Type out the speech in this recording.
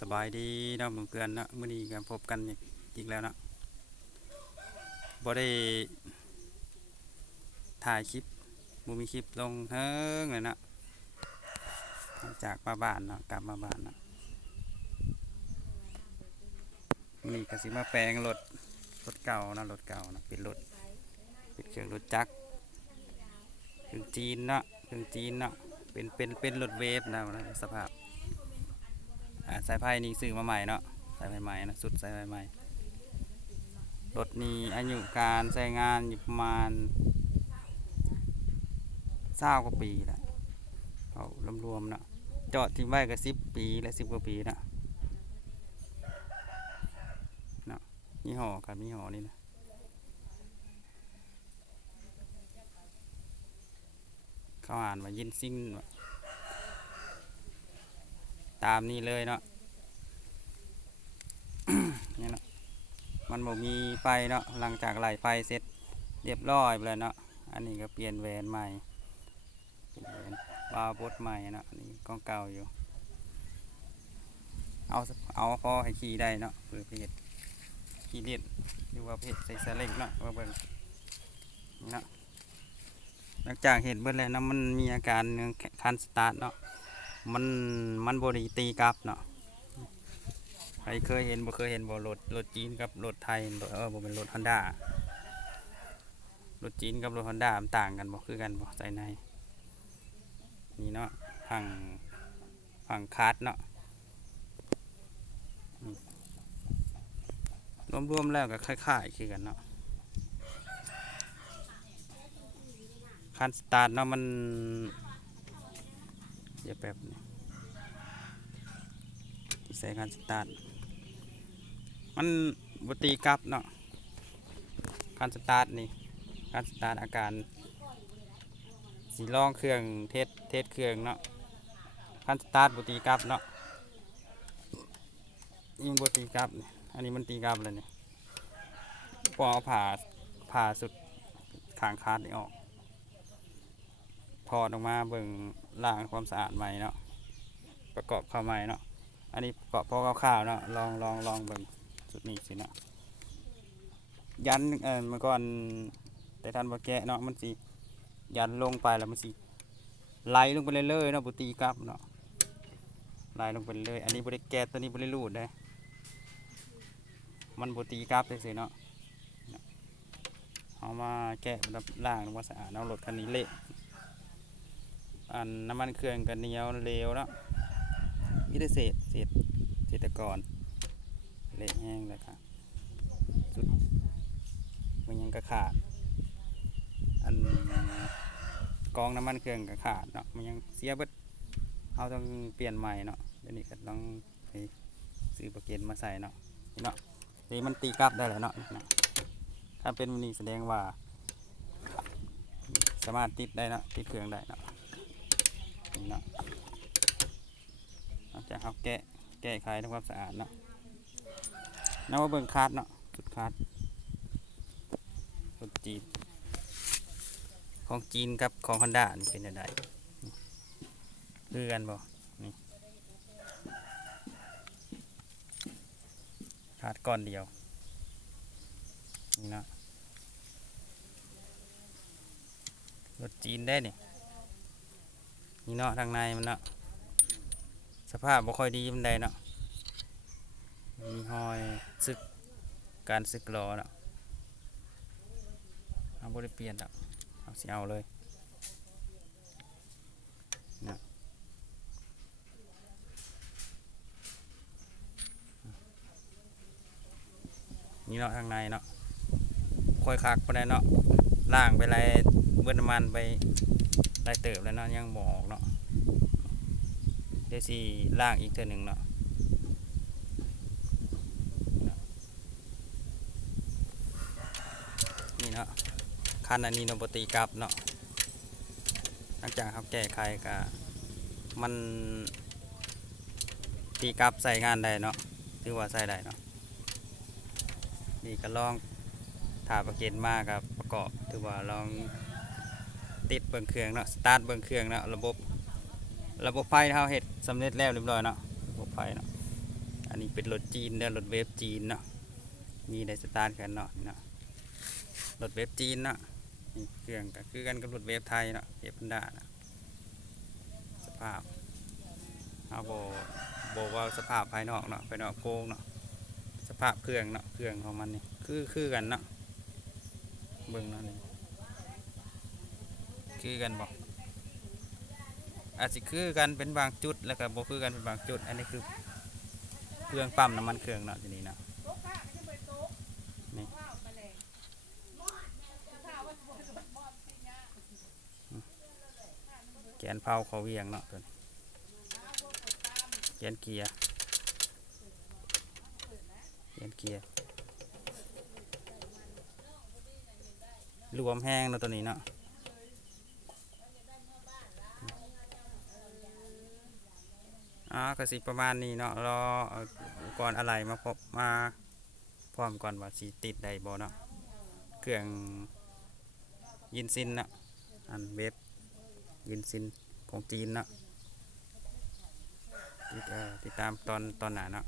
สบายดีเนาะเพื่อนๆเนาะมื้อนี้ก็พบกันอีกแล้วเนาะบ่ได้ถ่ายคลิปบ่มีคลิปลงเฮิงเลยเนาะจากมาบ้านเนาะกลับมาบ้านเนาะนี่ก็สิมาแปลงรถรถเก่านะรถเก่านะเป็นรถเป็นเครื่องรถจักรเครื่องจีนเนาะเครื่องจีนเนาะเป็นเป็นเป็นรถเวฟนะสภาพ อ่าสายไฟนี่ซื้อมาใหม่เนาะสายไฟใหม่นะสุดสายไฟใหม่รถนี้อายุการใช้งานอยู่ประมาณเศร้ากว่าปีแล้วเขารวมๆเนาะจอดทิ้งไว้ก็สิบปีและสิบกว่าปีนะเนาะยี่ห้อครับยี่ห้อนี่นะเขาอ่านว่ายินซิ่งว่ะ ตามนี้เลยเนาะนี่เนาะมันบ่มีไฟเนาะหลังจากไหลไฟเสร็จเรียบร้อยไปแล้วเนาะอันนี้ก็เปลี่ยนแหวนใหม่เปลี่ยนแหวนบาบดใหม่เนาะนนี้กล้องเก่าอยู่ เอาเอาพอให้ขี่ได้เนาะเพื่อเพจขี่เลียนหรือว่าเพจใส่สเล็กเนาะว่าเบิ่งนี่เนาะหลังจากเห็นเบิ่แล้วนะมันมีอาการเรื่องคันสตาร์ทเนาะ มันมันบริตีกลับเนาะใครเคยเห็นบ่เคยเห็นบ่รถรถจีนกับรถไทยรถเออบ่เป็นรถฮอนด้ารถจีนกับรถฮอนด้ามันต่างกันบ่คือกันบ่ใจในนี่เนาะฝั่งฝั่งคาร์ดเนาะนี่รวมๆแล้วก็คล้ายๆคือกันเนาะคันสตาร์ทเนาะมัน เดี๋ยวแป๊บนึงที่ใส่การสตาร์ทมันบตีกลับเนาะการสตาร์ทนี่การสตาร์ทอาการสีล่องเครื่องเทสเทสเครื่องเนาะการสตาร์ทบตีกลับเนาะยิงบตีกลับนี่อันนี้มันตีกลับเลยเนี่ยพอเอาผ่าผ่าสุดขางคาดนี่ออกถอดออกมาเบิ่ง ล้างความสะอาดใหม่เนาะประกอบเข้าใหม่เนาะอันนี้ประกอบพอคร่าวๆเนาะลองลองลองเบิ่งจุดนี้สิเนาะยันเออเมื่อก่อนแต่ท่านบ่แกะเนาะมันสิยันลงไปแล้วมันสิไหลลงไปเรื่อยๆเนาะบ่ตีกลับเนาะไหลลงไปเรื่อยอันนี้บ่ได้แกะตัวนี้บ่ได้รูดได้มันบ่ตีกลับจังซี่เนาะเอามาแกะแล้วล้างทำความสะอาดเอารถคันนี้เละ อันน้ำมันเครื่องกันเหนียวเลวเนาะมีแต่เศษเศษเศษตะกอนเละแห้งเลยค่ะสุดมันยังกระขาด อันกองน้ำมันเครื่องกระขาดเนาะมันยังเสียบดเอาต้องเปลี่ยนใหม่เนาะเดี๋ยวนี้ก็ต้องไปซื้อประเกันมาใส่เนาะเนาะนี่มันตีกลับได้แล้วเนาะถ้าเป็นมันนี้แสดงว่า สามารถติดได้เนาะติดเครื่องได้เนาะ เนาะจากเขาแกะแก้ไขทำความสะอาดเนาะนับว่าเบิ่งคาดเนาะจุดคาดรถจีน ของจีนกับของฮอนด้านี่เป็นยังไงคือกันบ่นี่คาดก้อนเดียว นี่เนาะรถจีนได้เนี่ย นี่เนาะทางในมันเนาะสภาพบ่ค่อยดีมันใดเนาะมีหอยซึกการซึกล้อเนาะเอาบ่ได้เปลี่ยนดอกเอาสิเอาเลยเนาะนี่เนาะทางในเนาะค่อยคักปานใดเนาะล่างไปไรเบิ้น้ำมันไป ได้เติบแล้วเนาะยังบออกเนาะเดี๋ยวสิล่างอีกเทื่อหนึ่งเนาะนี่เนาะคันอันนี้เนาะปตีกลับเนาะหลังจากเขาแก้ไขก็มันตีกลับใส่งานได้เนาะถือว่าใส่ได้เนาะนี่ก็ลองถาประเกณฑ์มากกับประกอบถือว่าลอง ติดเบิ่งเครื่องเนาะสตาร์ทเบิ่งเครื่องเนาะระบบระบบไฟเฮาเฮ็ดสำเร็จแล้วเรียบร้อยเนาะระบบไฟเนาะนนี้เป็นรถจีนเด้อรถเวฟจีนเนาะมีได้สตาร์ทกันเนาะเนาะรถเวฟจีนเนาะเครื่องก็คือกันกับรถเวฟไทยเนาะเวฟพันดาเนาะสภาพเอาโบโบว่าสภาพภายนอกเนาะภายนอกโกงเนาะสภาพเครื่องเนาะเครื่องของมันนี่คือคือกันเนาะเบิ่งเนาะนี่ คือกันบอกอาจสิคือกันเป็นบางจุดแล้วก็บ่คือกันเป็นบางจุด อันนี้คือเครื่องปั๊มน้ำมันเครื่องเนาะทีนี้เนาะนี่แกนเผาเขาเวียงเนาะตัวนี้แกนเกียร์แกนเกียร์รวมแห้งเนาะตัวนี้เนาะ อ๋อก็สิประมาณนี้เนาะรอเอาอุปกรณ์อะไรมาพบมาพร้อมก่อนว่าสีติดใดบ่เนาะเครื่องยินซินเนาะอันเว็บยินซินของจีนเนาะติดติดตามตอนตอนหนาเนาะ